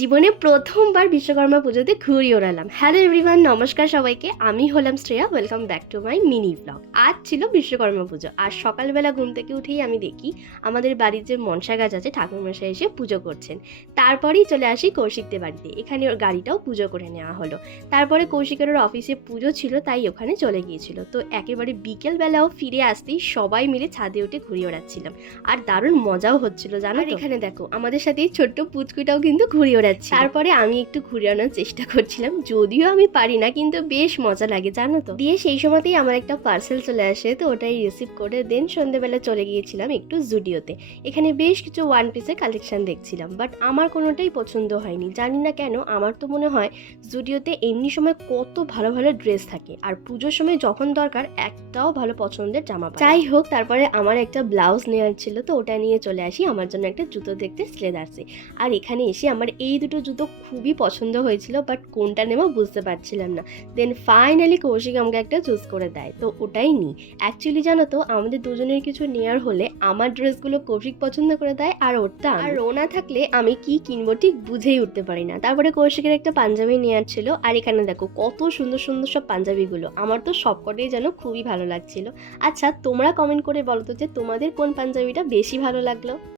জীবনে প্রথমবার বিশ্বকর্মা পুজোতে ঘুড়ি ওড়ালাম। হ্যালো এভরিওয়ান, নমস্কার সবাইকে। আমি হলাম Shreya, welcome back to my mini blog. আজ ছিল বিশ্বকর্মা পুজো, আর সকালবেলা ঘুম থেকে উঠেই আমি দেখি আমাদের বাড়ির যে মনসা গাছ আছে ঠাকুরমশাই এসে পুজো করছেন। তারপরেই চলে আসি কৌশিকদের বাড়িতে, এখানে ওর গাড়িটাও পুজো করে নেওয়া হলো। তারপরে কৌশিকের ওর অফিসে পুজো ছিল, তাই ওখানে চলে গিয়েছিল। তো একেবারে বিকেলবেলাও ফিরে আসতেই সবাই মিলে ছাদে উঠে ঘুড়ি ওড়াচ্ছিলাম, আর দারুণ মজাও হচ্ছিল জানো তো। এখানে দেখো আমাদের সাথে এই ছোট্ট পুচকুটাও কিন্তু ঘুড়ি ওড়াচ্ছি। তারপরে আমি একটু ঘুরে আনার চেষ্টা করছিলাম, যদিও আমি পারি না, কিন্তু বেশ মজা লাগে জানো তো। দিয়ে সেই সময়তেই আমার একটা পার্সেল চলে আসে, তো ওটাই রিসিভ করে দেন সন্ধ্যেবেলা চলে গিয়েছিলাম একটু জুডিওতে। এখানে বেশ কিছু ওয়ান পিসের কালেকশন দেখছিলাম, বাট আমার কোনোটাই পছন্দ হয়নি। জানি না কেন, আমার তো মনে হয় জুডিওতে এমনি সময় কত ভালো ভালো ড্রেস থাকে, আর পুজোর সময় যখন দরকার একটাও ভালো পছন্দের জামা পাই। যাই হোক, তারপরে আমার একটা ব্লাউজ নেওয়ার ছিল, তো ওটা নিয়ে চলে আসি আমার জন্য একটা জুতো দেখতে স্লেদার্সে। আর এখানে এসে আমার এই দুটো জুতো খুবই পছন্দ হয়েছিল, বাট কোনটা নেব বুঝতে পারছিলাম না। দেন ফাইনালি কৌশিক আমাকে একটা চুজ করে দেয়, তো ওটাই নিই। অ্যাকচুয়ালি জানো তো, আমাদের দুজনের কিছু নেওয়ার হলে আমার ড্রেসগুলো কৌশিক পছন্দ করে দেয়, আর ওরটা আর ও না থাকলে আমি কি কিনবো ঠিক বুঝেই উঠতে পারি না। তারপরে কৌশিকের একটা পাঞ্জাবি নেওয়ার ছিল, আর এখানে দেখো কত সুন্দর সুন্দর সব পাঞ্জাবিগুলো, আমার তো সবকটাই যেন খুবই ভালো লাগছিল। আচ্ছা, তোমরা কমেন্ট করে বলো তো যে তোমাদের কোন পাঞ্জাবিটা বেশি ভালো লাগলো।